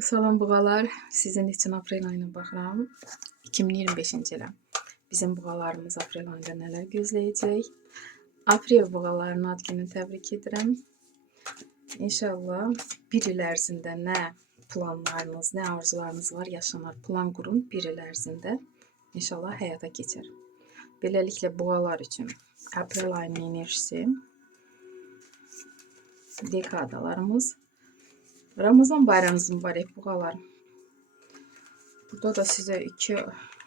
Salam buğalar, sizin için aprel ayına baxıram. 2025-ci ilə bizim buğalarımız aprel ayında nələr gözləyəcək? Aprel buğalarının ad gününü təbrik edirəm. İnşallah bir il ərzində nə planlarınız, nə arzularınız var, yaşanar. Plan qurun bir il ərzində. İnşallah həyata keçər. Beləliklə buğalar üçün aprel ayının enerjisi, dekadalarımız, Ramazan bayramınız mübarək buğalar. Burada da sizə 2,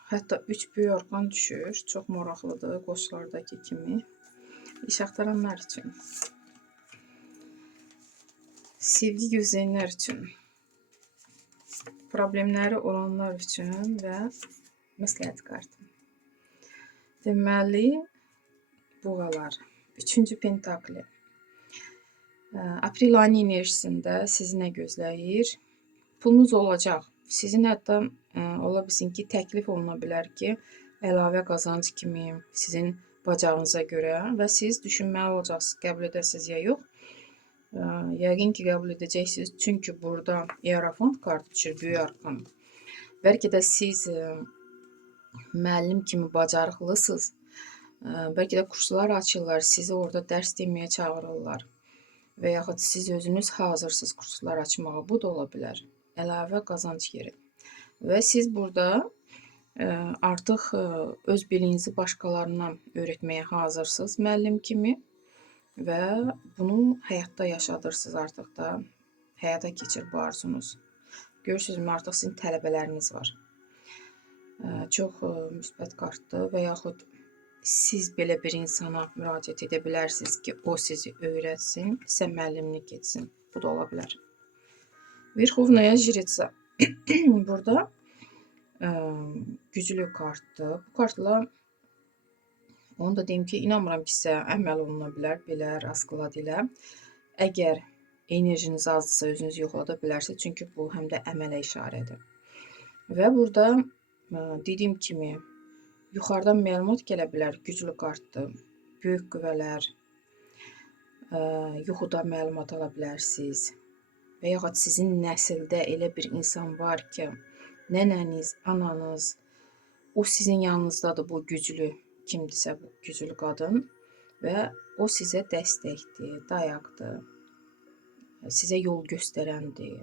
hətta 3 böyük arqan düşür. Çox maraqlıdır, qoşlardakı kimi. İş axtaranlar üçün, sevgi gözləyənlər üçün, problemləri olanlar üçün və məsləhət kartı. Deməli, buğalar, 3-cü pentakli. Aprel ayının enerjisində sizi nə gözləyir? Pulunuz olacaq. Sizin hətta ola bilsin ki, təklif oluna bilər ki, əlavə qazanc kimi sizin bacarığınıza görə və siz düşünməli olacaqsınız, qəbul edəsiniz ya yox. Yəqin ki, qəbul edəcəksiniz, çünki burada Hierophant kartı düşür, böyük arqan. Bəlkə də siz müəllim kimi bacarıqlısınız, bəlkə də kurslar açırlar, sizi orada dərs deməyə çağırırlar və yaxud siz özünüz hazırsınız kurslar açmağa, bu da ola bilər. Əlavə qazanc yeri. Və siz burada artıq öz biliyinizi başqalarına öyrətməyə hazırsınız müəllim kimi və bunu həyatda yaşadırsınız artıq da. Həyata keçir bu arzunuz. Görürsünüzmü, artıq sizin tələbələriniz var. Çox müsbət kartdır və yaxud siz belə bir insana müraciət edə bilərsiniz ki, o sizi öyrətsin, sizə müəllimlik etsin. Bu da ola bilər. Verxovnaya Jritsa. Burada güclü kartdır. Bu kartla onu da deyim ki, inanmıram ki, sizə əməl oluna bilər, belə rasklad ilə. Əgər enerjiniz azdırsa, özünüz yoxlada bilərsiniz, çünki bu həm də əmələ işarədir. Və burada dediyim kimi, yuxarıdan məlumat gələ bilər, güclü kartdır, böyük qüvvələr, yuxuda məlumat ala bilərsiniz. Və yaxud sizin nəsildə elə bir insan var ki, nənəniz, ananız, o sizin yanınızdadır, bu güclü kimdirsə, bu güclü qadın və o sizə dəstəkdir, dayaqdır, sizə yol göstərəndir.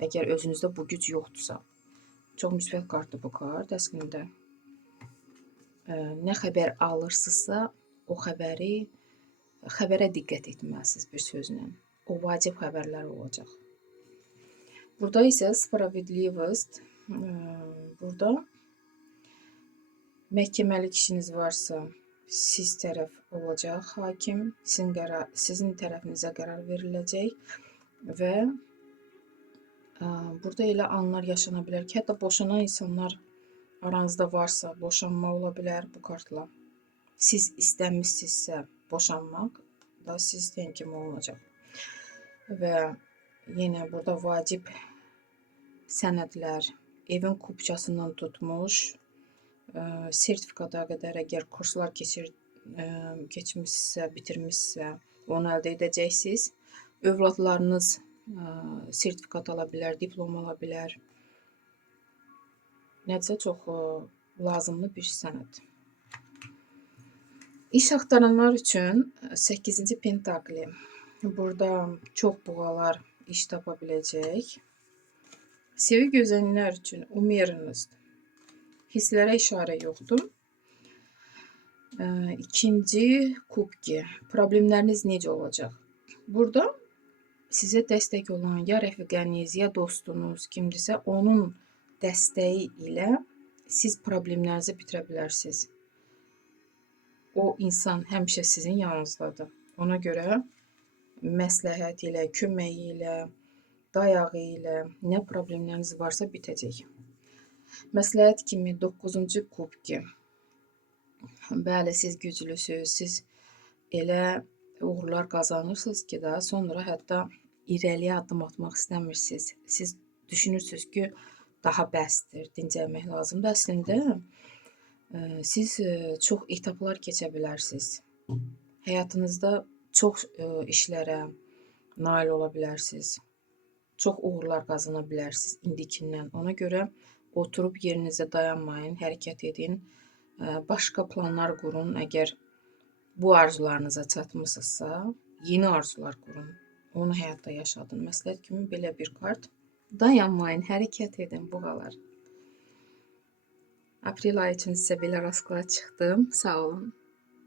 Əgər özünüzdə bu güc yoxdursa, çox müsbət kartdır bu kart əslində. Nə xəbər alırsınızsa, o xəbərə diqqət etməlisiniz bir sözlə. O vacib xəbərlər olacaq. Burada isə Spravedlivost, burada məhkəməlik işiniz varsa, siz tərəf olacaq hakim, sizin tərəfinizə qərar veriləcək və burada elə anlar yaşana bilər ki, hətta boşanan insanlar aranızda varsa, boşanma ola bilər bu kartla. Siz istəmişsinizsə boşanmaq da siz istəyən kimi olacaq. Və yenə burada vacib sənədlər, evin kupçasından tutmuş, sertifikata qədər əgər kurslar keçmişsə, bitirmişsə, onu əldə edəcəksiniz. Övladlarınız sertifikat ala bilər, diplom ala bilər. Nəticə çox lazımlı bir sənəd. İş axtaranlar üçün 8-ci pentakli. Burada çox buğalar iş tapa biləcək. Sevgi gözləyənlər üçün umerinizdir. Hisslərə işarə yoxdur. 2-ci kubki. Problemləriniz necə olacaq? Burada sizə dəstək olan ya rəfiqəniz, ya dostunuz kimdirsə, onun dəstəyi ilə siz problemlərinizi bitirə bilərsiniz. O insan həmişə sizin yanınızdadır. Ona görə məsləhət ilə, köməyi ilə, dayağı ilə nə problemləriniz varsa bitəcək. Məsləhət kimi 9-cu kubki. Bəli, siz güclüsünüz, siz elə uğurlar qazanırsınız ki, daha sonra hətta irəliyə addım atmaq istəmirsiniz. Siz düşünürsünüz ki, daha bəsdir, dincəlmək lazımdır. Əslində, siz çox etaplar keçə bilərsiniz. Həyatınızda çox işlərə nail ola bilərsiniz. çox uğurlar qazana bilərsiniz indikindən. Ona görə oturub yerinizdə dayanmayın, hərəkət edin, başqa planlar qurun. Əgər bu arzularınıza çatmısınızsa, yeni arzular qurun. Onu həyatda yaşadın. Məsləhət kimi belə bir kart. Dayanmayın, hərəkət edin, bu qalar. Aprel ayı üçün sizə belə rasklad çıxdım. Sağ olun.